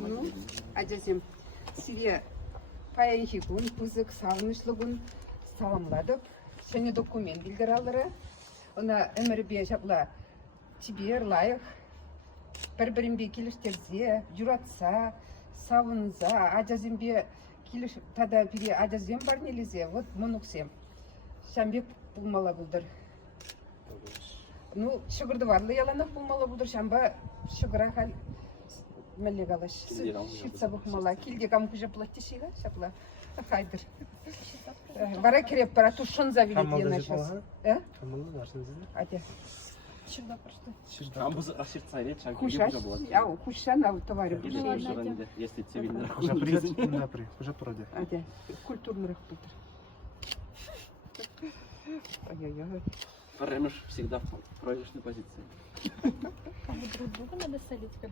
Ну, 아저씨, 시리에 паяхигун, пузык, сағынышлығын саламладып, және документ білдіралары. Она өмірбе жабла тибер лайық, бір-бірінбе келіштерзе, жүратса, савынза, ажазымбе келіш, тада бире ажазым бар нелезе, вот мұнықсем. Шамбек бұлмала бұлдыр. Ну, шығырды барлы яланық бұлмала бұлдыр, шамба шығыра қал мәлегалаш. Шитса бұқмала, келде қамқы жапла тешеға, шапла. Хайдыр. Бара кереп бара тушын завелет ена сейчас. Хамылды нашынызды? Ате. Шырда просто. Камбузы аширцайрет, Кушаш, яу, кушан ал товары. Если цивильный. Уже придет, напри, уже пройдет. Ате, культурный рахпутер. Ой-ой-ой. Паремыш всегда в проигрышной позиции. Как бы друг друга надо солить как